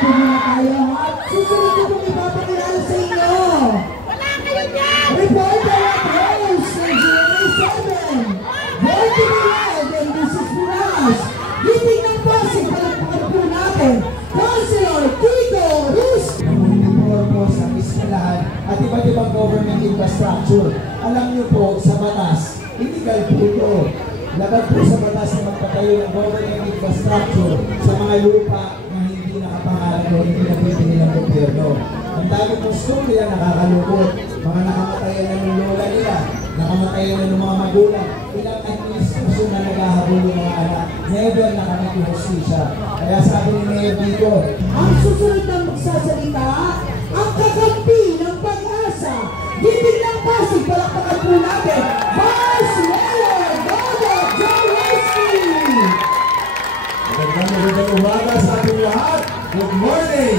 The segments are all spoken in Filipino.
dito muna tayo at susunod ko pong ipapakilala sa inyo. Wala kayo dyan! Reporter at host ng GMA 7. Born to be wild and this is for us. Giting ng Pasig, palagpakan po natin, Councilor Kiko Rus. Namumipor po sa eskwelahan at iba't ibang government infrastructure. Alam niyo po, sa batas, illegal po ito. Laban po sa batas na magpatayo ng government infrastructure sa mga lupa na hindi nakapangalan o hindi napipili ng gobyerno. Ang dami pong school nila nakakalukot. Mga nakamatayan na ng lola nila, nakamatayan na ng mga magulang. Ilang administrasyon na naghahabol ng mga anak. Never nakamit yung hostisya. Kaya sabi ni Mayor Vico, ang susunod na magsasalita, ang kakampi ng pag-asa. Giting ng Pasig, palakpakan po natin, Vice Mayor Dodo Jaworski! Magandang umaga sa ating lahat. Good morning!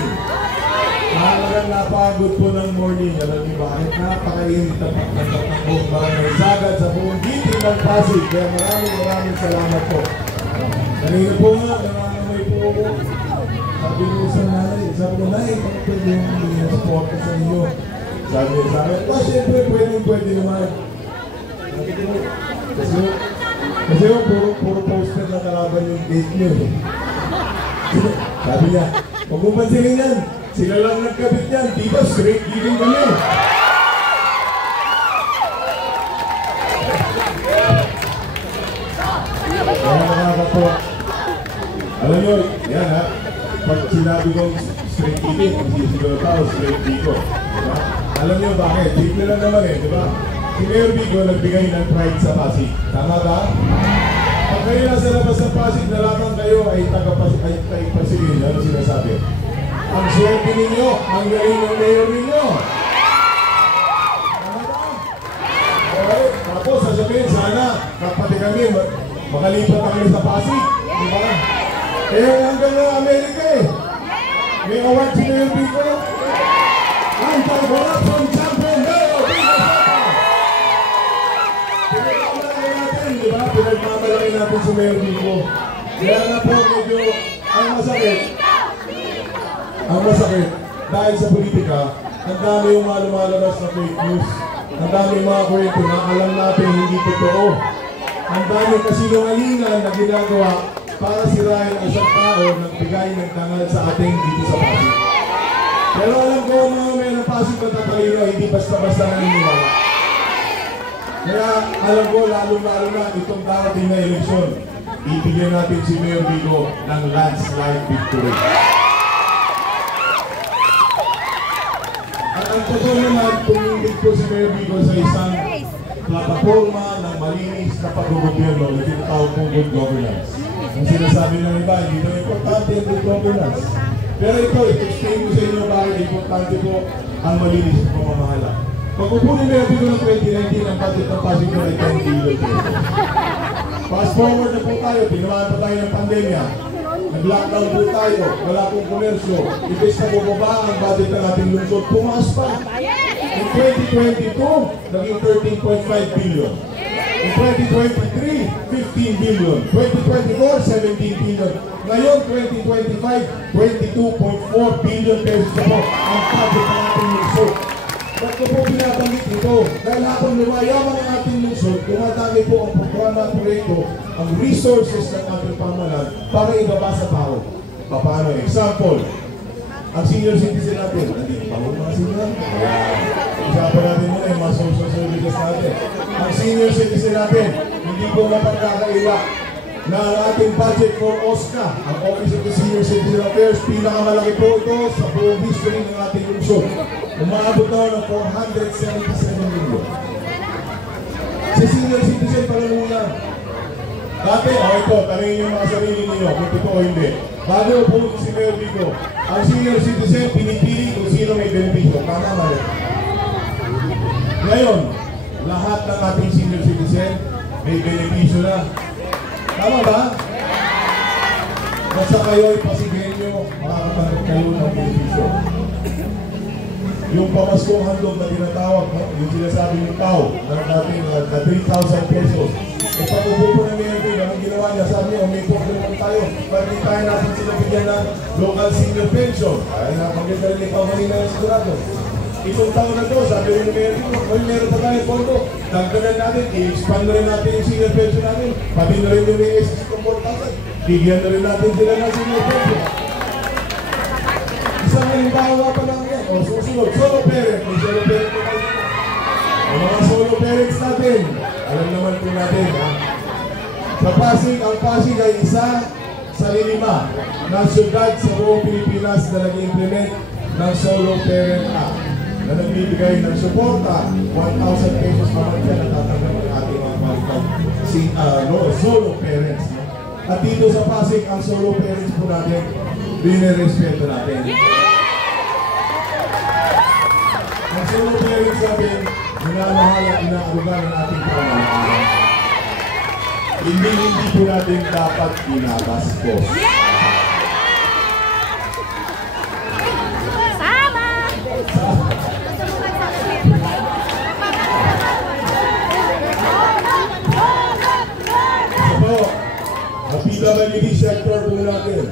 Talagang napagod po ng morning. Alam niyo bakit? Napakainit ang pagkakat ng buong barangay Sagad sa buong giting ng Pasig. Kaya maraming salamat po. Kanina po nga, nangangamay po ako. Sabi niyo sa nanay, sabi ko, Nay, pwede yung support ko sa inyo. Sabi niyo sa akin, siyempre pwede naman. Kasi puro poster na kalaban yung date niyo. Sabi niya, huwag mo pansinin yan. Sila lang nagkabit yan. Diba straight giving kami. Kaya nakakatawa. Alam nyo, yan ha. Pag sinabi kong straight giving, kung sisigaw tao, straight Vico. Diba? Alam nyo bakit? Simple lang naman eh, diba? Si Mayor Vico nagbigay ng pride sa Pasig. Tama ba? Pag kayo nasa labas ng Pasig na lamang kayo ay taga-Pasigin. Ano sinasabi? Ang swerte ninyo, ang galing ng mayor ninyo. Tama ba? Okay, tapos sasabihin, sana kapati kami, makalipat kami sa Pasig. Diba? Eh, hanggang ng Amerika eh. May award si Mayor Vico. Anti-corruption champion, Mayor Vico! Pinagmamalaki natin, di ba? Pinagmamalaki natin si Mayor Vico. Kaya na po, medyo ang masakit, dahil sa politika, ang dami yung mga lumalabas na fake news. Ang dami yung mga kwento na alam natin hindi totoo. Ang dami kasinungalingan na ginagawa para sirahin ang isang tao ng bigay ng tangal sa ating dito sa Pasig. Pero alam ko, mga may ng Pasig na tatalino, hindi basta-basta naniniwala. Kaya alam ko, lalo-lalo na itong darating na eleksyon, ibigyan natin si Mayor Vico ng landslide victory. At ang totoo naman, tumingin ko si Mayor Vico sa isang plataforma ng malinis na pag-gobyerno na tinatawag kong good governance. Ang sinasabi ng iba, hindi na importante ang good governance. Pero ito, explain ko sa inyo bakit importante po ang malinis na pamamahala. Pag-upo ni Mayor Vico ng 2019, ang budget ng Pasig ko ay 10 billion. Fast forward na po tayo, tinamaan pa tayo ng pandemya. Nag-lockdown po tayo, wala pong komersyo. Ibig na bumaba ang budget ng ating lungsod, pumaas pa. In 2022, naging 13.5 billion. In 2023, 15 billion. 2024, 17 billion. Ngayon, 2025, 22.4 billion pesos na po ang budget ng ating lungsod. Ba't ko po binabanggit ito? Dahil habang lumayaman ang ating lungsod, dumadami po ang programa at proyekto, ang resources ng ating pamahalaan para ibaba sa tao. Paano? Example, ang senior citizen natin, nandito pa mga senior. Usapan natin muna yung mga social services natin. Ang senior citizen natin, hindi po mapagkakaiba na ang ating budget for OSCA, ang Office of the Senior Citizen Affairs, pinakamalaki po ito sa buong history ng ating lungsod. Umaabot na ng 477 million. Sa senior citizen pala muna. Dati, ito, tanongin yung mga sarili ninyo, kung totoo hindi. Bago po si Mayor Vico, ang senior citizen, pinipili kung sino may benepisyo. Tama mali. Ngayon, lahat ng ating senior citizen, may benepisyo na. Tama ba? Basta kayo ay Pasigenyo, makakatanggap kayo ng benepisyo. Yung pamaskong handog na tinatawag, yung sinasabi ng tao, na natin na 3,000 pesos, Eh, pag-upo na Mayor Bill, ang ginawa niya, sabi niya, may naman tayo. Ba't di tayo natin sila bigyan ng local senior pension? Ay, napaganda rin yung pamalina ng sigurado. Itong taon na to, sabi rin ni Mayor Bill, well, meron pa tayo pondo. Dagdagan natin, i-expand na rin natin yung senior pension natin. Pati na rin yung SSC kung 4,000. Bigyan na rin natin sila ng senior pension. Isang halimbawa pa lang yan. O, susunod, solo parent. May solo parent na tayo. O, mga solo parents natin. Alam naman po natin, ha? Sa Pasig, ang Pasig ay isa sa 5 na syudad sa buong Pilipinas na nag-implement ng Solo Parent Act na nagbibigay ng suporta 1,000 pesos naman yan na tatanggap ng ating mga solo parents. No? At dito sa Pasig, ang solo parents po natin, binirespeto natin. Ang solo parents natin, minamahal at inaarugan ng ating pamamahala. Hindi po natin dapat binabastos. Sama! Isa po, ang PWD sector po natin.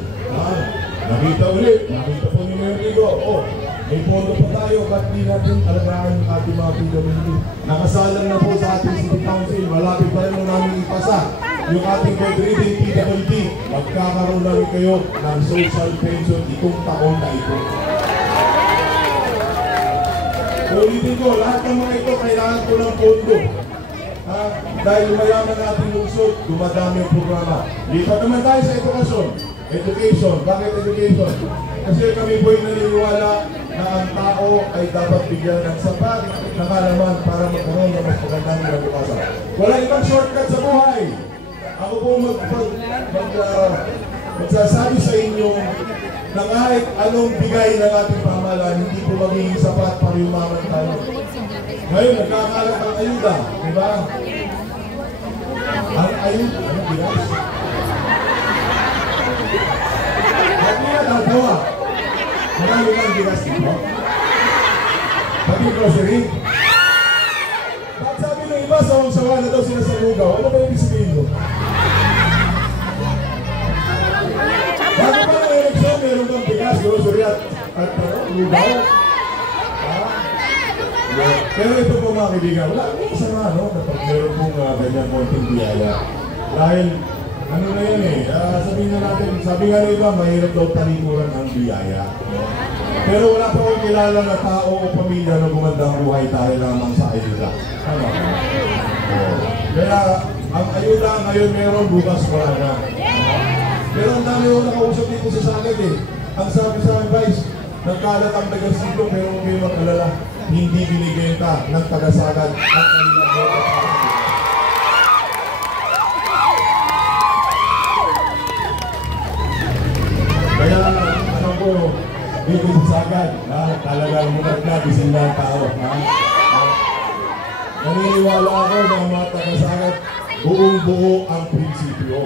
Nakita ulit, nakita po ni Mayor Rigo. Oh, may pondo pa tayo, ba't di natin alagaan yung ating mga PWD? Nakasalang na po sa ating City Council, malapit pa rin mo namin ipasa yung ating bedridden PWD. Magkakaroon namin kayo ng social pension itong taon na ito. Ulitin ko, lahat ng mga ito kailangan ko ng pondo. Dahil mayaman natin lungsod, dumadami ang programa. Lipat naman tayo sa edukasyon. Education. Bakit education? Kasi kami po'y naniniwala na ang tao ay dapat bigyan ng sapat na kaalaman para magkaroon ng mas magandang edukasyon. Wala ibang shortcut sa buhay. Ako po magsasabi sa inyo na kahit anong bigay ng ating pamahalaan, hindi po magiging sapat para yumaman tayo. Ngayon, nagkakalat ang ayuda, di ba? Ang ayuda, ano bilas? At niya tatawa. Marami kang bilas dito. Pati grocery. Ba't sabi ng iba, sawang-sawa na daw sila sa lugaw? Ano ba yung sabihin ko? Bago pa ng eleksyon, meron kang bigas, grocery at lugaw? Pero ito po mga kaibigan, wala akong masama, no? Kapag meron pong ganyan konting biyaya. Dahil, ano na yan eh, sabihin na natin, sabi nga na iba, mahirap daw talikuran ang biyaya. No? Pero wala pa akong kilala na tao o pamilya na gumandang buhay dahil lamang sa ayuda. Tama? Kaya, ang ayuda ngayon meron, bukas wala na. Pero ang dami ko nakausap dito sa Sagad eh. Ang sabi sa akin, Vice, nagkalat ang taga-sito pero huwag kayo mag-alala. Hindi binibenta ng taga-Sagad ang kanilang boto. Kaya, ano po, dito sa Sagad, talagang munag-nagising na ang tao. Naniniwala ako na ang mga taga-Sagad, buong-buo ang prinsipyo.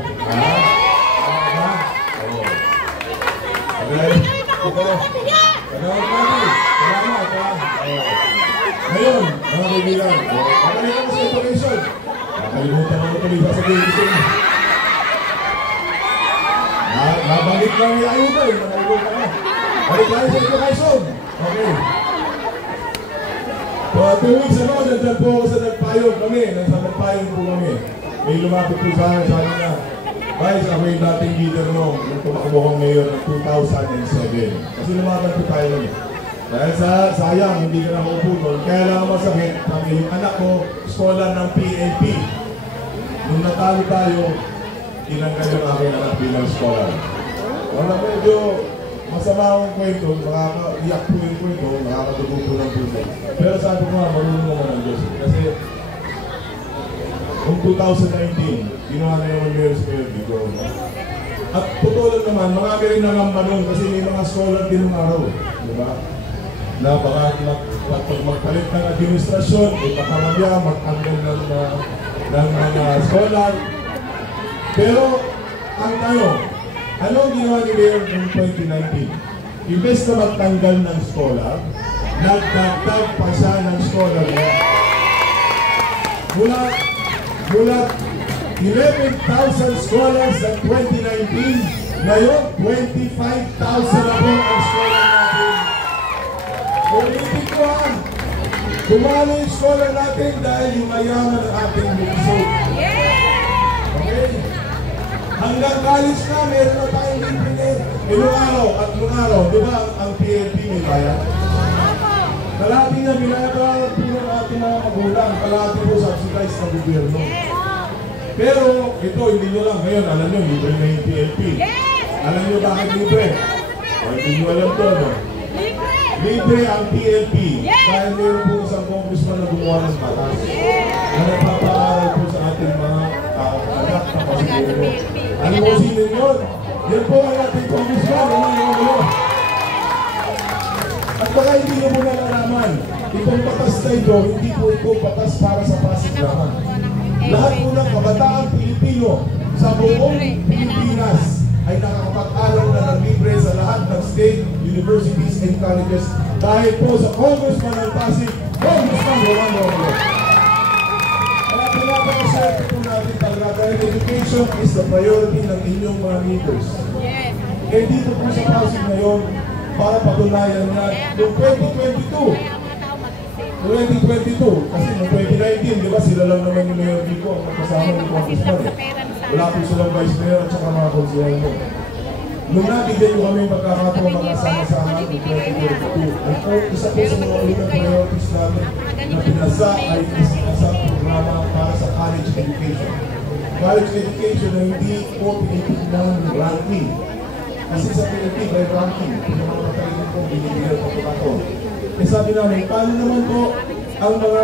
Ngayon, mga kaibigan, kakalimutan ko sa information. Kakalimutan ko tuloy sa television. Nabanggit lang yung ayuda eh, nakalimutan ko. Balik tayo sa information. Okay. So, 2 weeks ago, nandyan po ako sa nagpayong kami. Nasa nagpayong po kami. May lumapit po sa akin, sabi niya, Vice, ako yung dating leader mo nung tumakbo kong mayor ng 2007. Kasi lumaban po tayo lang. Dahil sayang, hindi ka na maupo doon. Kaya lang masakit, yung anak ko, scholar ng PNP. Nung natalo tayo, tinanggal yung aking anak bilang scholar. Wala medyo masama akong kwento, makaka-iyak po yung kwento, makakatubo po ng puso. Pero sabi ko nga, marunong naman ang Diyos. Kasi noong 2019, ginawa na yung mayor sa Mayor Rigo. At totoo lang naman, marami rin nangamba nun kasi may mga scholar din ng araw. Diba? Na baka magpalit ng administrasyon, may pakamabya, magtanggal ng mga scholar. Pero, ang tanong, anong ginawa ni Mayor noong 2019? Imbes na magtanggal ng scholar, nagdagdag pa siya ng scholar niya. Mula 11,000 scholars sa 2019. Ngayon, 25,000 na po ang scholar natin. Ulitin ko ang dumalo yung scholar natin dahil yung mayaman ng ating lungsod. Okay? Hanggang college na, meron na tayong libre. Ilang araw, di ba ang PNP may bayan? Kalahati niya, binayaran po ng ating mga magulang. Kalahati po subsidized ng gobyerno. Pero ito, hindi nyo lang. Ngayon, alam nyo, libre na yung PNP. Alam nyo bakit libre? O, hindi nyo alam to, no? Libre ang PNP. Dahil meron po isang congressman na gumawa ng batas. Na nagpapaaral po sa ating mga anak na pasiguro. Ano mo sino yun? Yan po ang ating congressman. At baka hindi nyo mo nalalaman, itong batas na ito, hindi po ito batas para sa Pasig lamang. Lahat po ng kabataang Pilipino sa buong Pilipinas ay nakakapag-aral na ng libre sa lahat ng state, universities, and colleges dahil po sa Congressman ng Pasig, Congressman Rolando Robredo. Kaya pinapakaswerte po natin talaga dahil education is the priority ng inyong mga leaders. Eh dito po sa Pasig ngayon, para patunayan na noong 2022, kasi noong 2019, di ba sila lang naman yung Mayor Vico ang kasama ng Congressman eh. Wala po silang Vice Mayor at saka mga konsehal mo. Nung nabigyan nyo kami magkakataon makasama-sama noong 2022, ay isa po sa mga unang priorities natin na pinasa ay isang programa para sa college education. College education na hindi po pinitignan ng ranking. Kasi sa Pilipinas may ranking, yung mga matalino po binibigyan ng pagkakataon. Eh sabi namin, paano naman po ang mga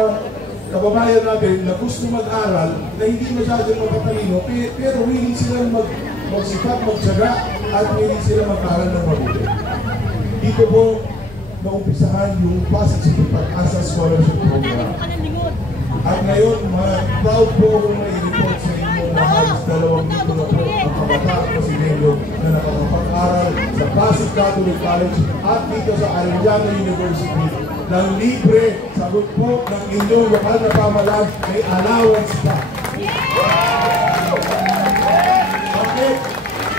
kababayan natin na gusto mag-aral na hindi masyadong makatalino pero willing silang magsikat, magtsaga at willing silang mag-aral ng mabuti. Dito po maumpisahan yung Pasig City Pag-asa Scholarship Program. At ngayon, proud po akong mai-report sa inyo na halos 2 dito na po ang kabataan Pasigleño na nakakapag-aral sa Pasig Catholic College at dito sa Arellano University ng libre, sagot po ng inyong lokal na pamahalaan, may allowance pa. Bakit?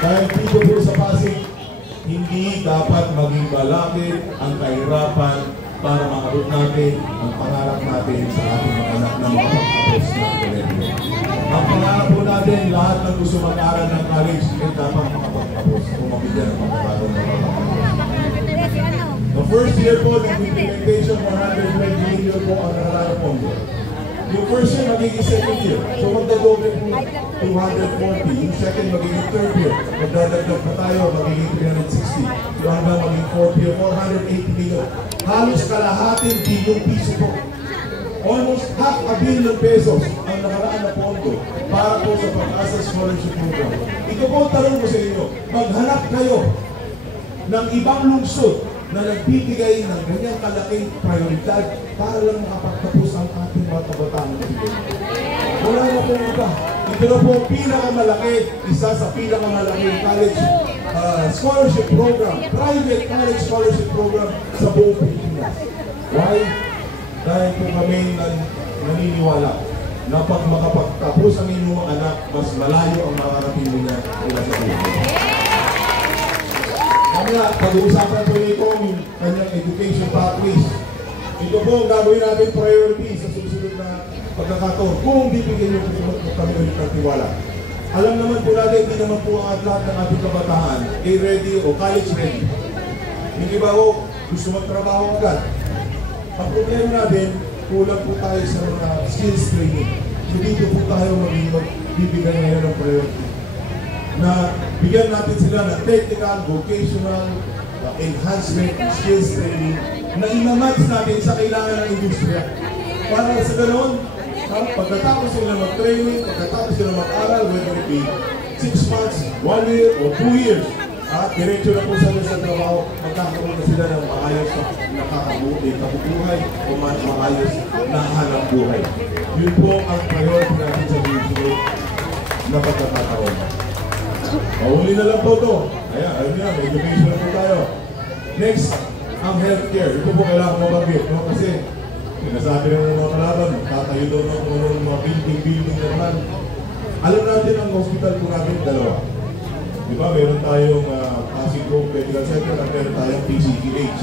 Dahil dito po sa Pasig, hindi dapat maging balakid ang kahirapan para maabot natin ang pangarap natin sa ating mga anak na makapagtapos ng kolehiyo. Ang pangarap po natin, lahat ng gusto mag-aral ng college ay dapat makapagtapos o mabigyan ng pagkakaroon ng pagkakaroon. The first year po ng implementation, 120 million po ang nakalala pondo. Yung first year magiging second year. So magdadoble po 240. Yung second magiging third year. Magdadagdag pa tayo, magiging 360. So hanggang magiging fourth year, 480 million. Halos kalahating bilyong piso po. Almost half a billion pesos ang nakaraan na pondo para po sa Pag-asa Scholarship Program. Ito po ang tanong ko sa inyo. Maghanap kayo ng ibang lungsod na nagbibigay ng ganyang kalaking prioridad para lang makapagtapos ang ating mga kabataan. Wala na po iba. Ito na po pinakamalaki, isa sa pinakamalaking college scholarship program, private college scholarship program sa buong Pilipinas. Why? Dahil po kami naniniwala na pag makapagtapos ang inyong anak, mas malayo ang makarating niya nila sa buhay. Kaya pag-uusapan po nito yung kanyang education pathways. Ito po ang gagawin natin priority sa susunod na pagkakataon. Kung bibigyan nyo po kami ulit ng tiwala. Alam naman po natin, hindi naman po ang lahat ng ating kabataan ay ready o college ready. Hindi ba o gusto magtrabaho agad? Ang problema natin, kulang po tayo sa mga skills training. So dito po tayo magbibigyan ngayon ng priority. Na bigyan natin sila ng technical, vocational, enhancement, skills training na imamatch natin sa kailangan ng industriya. Para sa ganoon, pagkatapos sila mag-training, pagkatapos sila mag-aral, whether it be 6 months, 1 year, or 2 years, diretso na po sila sa trabaho, magkakaroon na sila ng maayos na kabubuhay o maayos na hanap buhay. Yun po ang priority natin sa susunod na pagkakataon. Mahuli na lang po ito. Ayan, ayun na, may education na po tayo. Next, ang healthcare. Ito po kailangan mabagit, no? Kasi sinasabi ng mga kalaban, tatayo daw ng mga building naman. Alam natin ang hospital po natin dalawa. Di ba? Meron tayong Pasig Group Medical Center at meron tayong PCGH.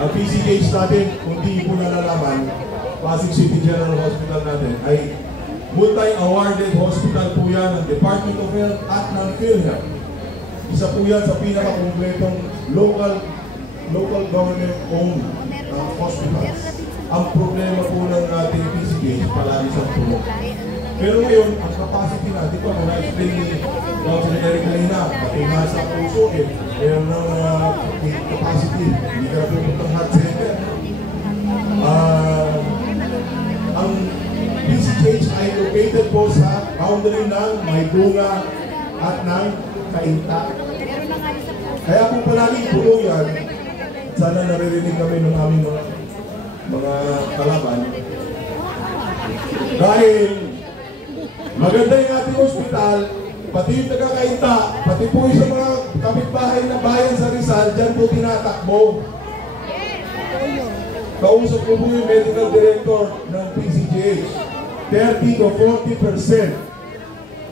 Ang PCGH natin, kung di po nalalaman, Pasig City General Hospital natin ay multi-awarded hospital po yan ng Department of Health at ng PhilHealth. Isa po yan sa pinakakumpletong local government-owned hospitals. Ang problema po ng ating PCGH, palagi sa puno. Pero ngayon, ang capacity natin pa, kung na-explain ni Dr. Eric kanina, pati nga sa puso, meron ng capacity, hindi ka pupuntang heart center. Ang PCGH ay located po sa boundary ng Maybunga at ng Cainta. Kaya po palaging puno yan, sana naririnig kami ng aming mga kalaban. Dahil maganda yung ating hospital, pati yung taga-Cainta, pati po yung sa mga kapitbahay na bayan sa Rizal, dyan po tinatakbo. Kausap ko po yung medical director ng PCGH, 30 to 40%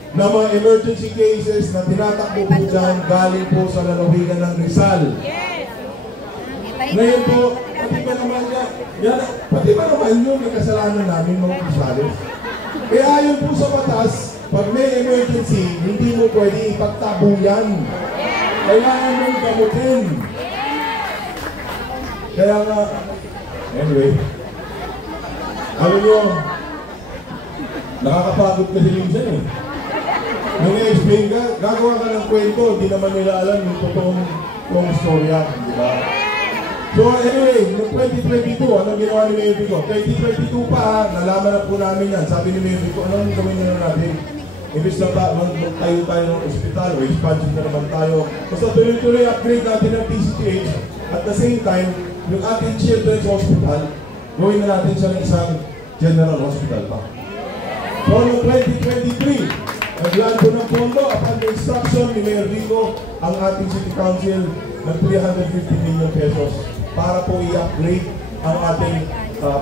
na mga emergency cases na tinatakbo po dyan galing po sa lalawigan ng Rizal. Ngayon po, pati ba naman yun ang kasalanan namin mga Rizales? Kaya ayon po sa batas, pag may emergency, hindi mo pwede ipagtabuyan. Kailangan mong gamutin. Kaya nga, anyway, alam nyo, nakakapagod kasi minsan eh. Nung i-explain ka, gagawa ka ng kwento, hindi naman nila alam yung totoong storya, di ba? So anyway, noong 2022, anong ginawa ni Mayor Vico? 2022 pa, nalaman na po namin yan. Sabi ni Mayor Vico, anong gawin na natin? Imbis na ba, magtayo tayo ng ospital, o expansion na naman tayo. Basta tuloy-tuloy upgrade natin ng PCGH. At the same time, yung ating children's hospital, gawin na natin siya ng isang general hospital pa. So noong 2023, naglaan po ng pondo upon the instruction ni Mayor Vico ang ating City Council ng 350 million pesos para po i-upgrade ang ating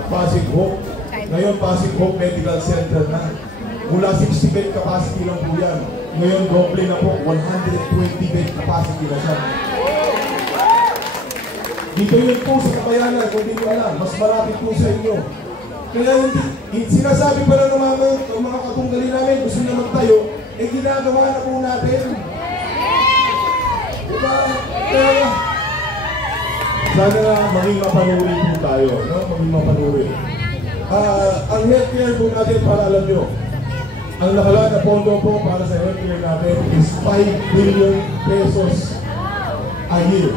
Pasig Hope. Ngayon, Pasig Hope Medical Center na. Mula 60 bed capacity lang po yan. Ngayon, doble na po, 120 bed capacity na siya. Dito yun po sa Kabayanan, kung hindi ko alam, mas malapit po sa inyo. Kaya hindi, sinasabi pa lang ng mga katunggali namin, gusto na magtayo, eh ginagawa na po natin. Diba? Kaya, sana maging mapanuri po tayo, no? Maging mapanuri. Ang healthcare po natin, para alam nyo, ang nakalaan na pondo po para sa healthcare natin is 5 billion pesos a year.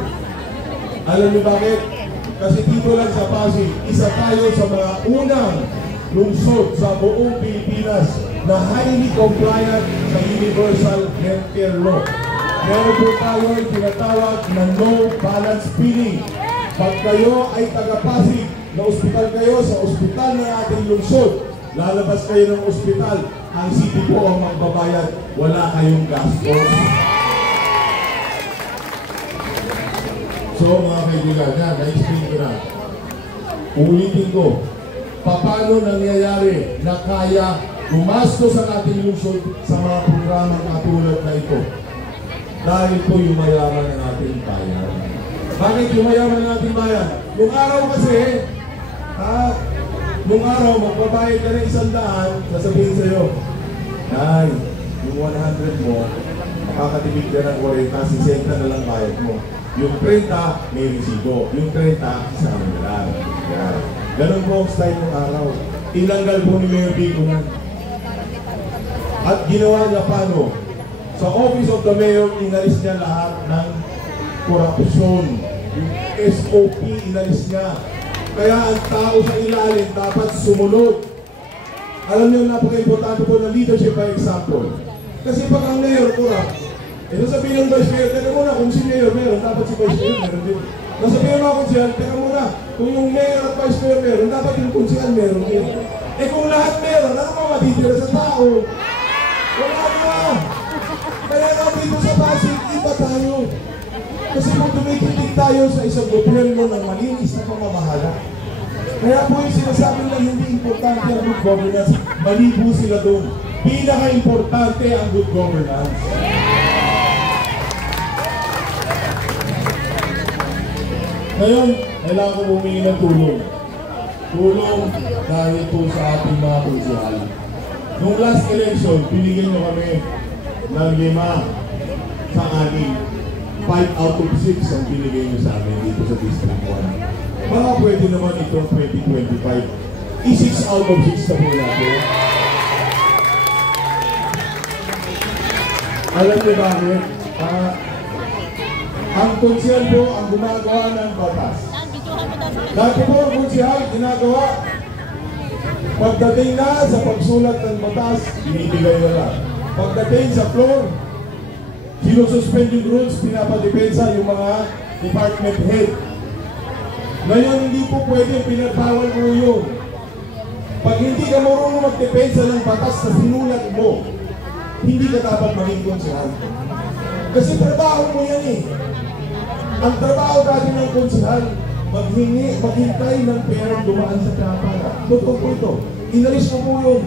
Alam nyo bakit? Kasi dito lang sa Pasig, isa tayo sa mga unang lungsod sa buong Pilipinas na highly compliant sa Universal Healthcare Law. Meron po tayo ay tinatawag na no balance billing. Pag kayo ay taga-Pasig, na ospital kayo sa ospital ng ating lungsod, lalabas kayo ng ospital, ang city po ang magbabayad, wala kayong gastos. So mga kaibigan, na-explain ko na. Ulitin ko, paano nangyayari na kaya gumastos ang ating lungsod sa mga programang katulad na ito? Dahil po yung mayaman ng ating bayan. Bakit yung mayaman ng ating bayan? Nung araw kasi, nung araw magbabayad ka ng 100, sasabihin sa'yo, ay, yung 100 mo, makakatibig ka ng 40, 60 na lang bayad mo. Yung 30, may resibo. Yung 30, isang lang. Ganun po ang style ng araw. Ilanggal po ni Mayor Vico na. At ginawa niya paano? Sa Office of the Mayor, inalis niya lahat ng korupsyon. Yung SOP, inalis niya. Kaya ang tao sa ilalim dapat sumunod. Alam niyo, napaka-importante po ng leadership by example. Kasi pag ang mayor corrupt, sasabihin ng vice mayor, teka muna, kung si mayor meron, dapat si vice mayor meron din. Nasabihin mo ako siya, teka muna, kung yung mayor at vice mayor meron, dapat yung konsihal meron din. Eh kung lahat meron, ano ba matitira sa tao? Wala na! Kaya nga dito sa Pasig, iba tayo. Kasi kung tumikitig tayo sa isang gobyerno ng malinis na pamamahala, kaya po yung sinasabi na hindi importante ang good governance, mali po sila doon. pinaka-importante ang good governance. Ngayon, kailangan ko humingi ng tulong. Tulong dahil po sa ating mga konsehal. Nung last election, binigyan nyo kami ng 5 sa 6. 5 out of 6 ang binigay nyo sa amin dito sa District 1. Baka pwede naman itong 2025. I-6 out of 6 na po natin. Alam niyo bakit? Ang konsehal po ang gumagawa ng batas. Dati po ang konsehal ginagawa. Pagdating na sa pagsulat ng batas, binibigay na lang. Pagdating sa floor, sinususpend yung rules, pinapadepensa yung mga department head. Ngayon, hindi po pwede, pinagbawal mo yun. Pag hindi ka marunong magdepensa ng batas na sinulat mo, hindi ka dapat maging konsehal. Kasi trabaho mo yan eh. Ang trabaho dati ng konsehal, maghintay ng perang dumaan sa kapara. Totoo po ito. Inalis mo po yung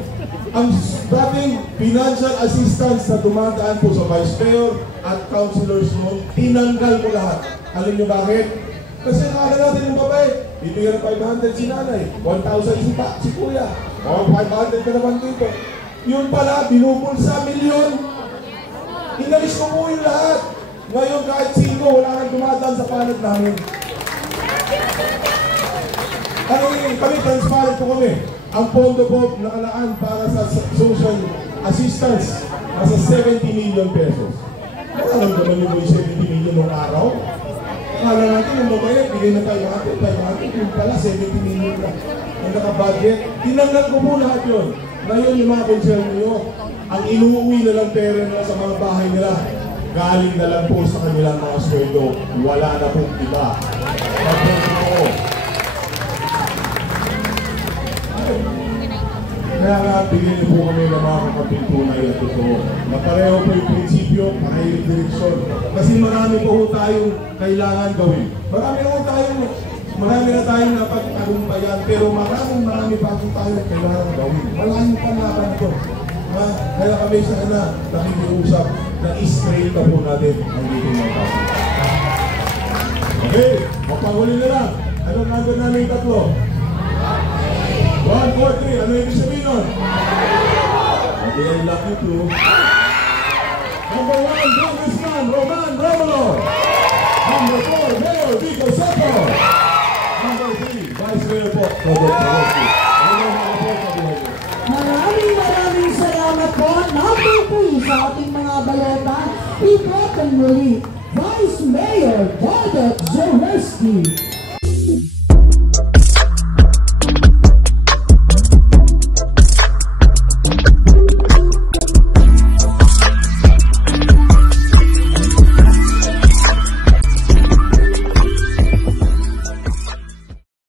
ang dating financial assistance na dumadaan po sa vice mayor at councilors mo, tinanggal mo lahat. Alam niyo bakit? Kasi nakala natin yung babae, bibigyan ng 500 si nanay, 1,000 si kuya, o 500 ka naman dito. Yun pala, binubulsa milyon. Inalis mo po yung lahat. Ngayon kahit sino, wala nang dumadaan sa palad namin. Kami transparent po kami. Ang pondo po nakalaan para sa social assistance nasa 70 million pesos. Alam naman yung 70 million ng araw. Akala natin ang babae, bigay na 500, yung pala 70 million na ang naka-budget. Tinanggal ko po lahat yun. Ngayon yung mga konsehal nyo, ang inuuwi na lang pera nila sa mga bahay nila, galing na lang po sa kanilang mga sweldo. Wala na pong iba. Kaya nga, bigyan niyo po kami ng mga kapintunay at totoo. Na pareho po yung prinsipyo, pareho yung direksyon. Kasi marami po tayong kailangan gawin. Marami na tayong napag-agumpayan, pero marami pa po tayong kailangan gawin. Maraming panlaban ito. Kaya kami sana nakikiusap na i-strain na po natin ang dito ng kasi. Okay, magpahuli na lang. Anong number namin tatlo? 1, 4, 3. Ano yung sabihin nun? Okay, I love you too. Number 1, Congressman Roman Romulo. Number 4, Mayor Vico Soto. Number 3, Vice Mayor po, Robert Pawlowski. Maraming salamat po. Number 3 sa ating mga balota. Ito at muli, Vice Mayor Robert Pawlowski.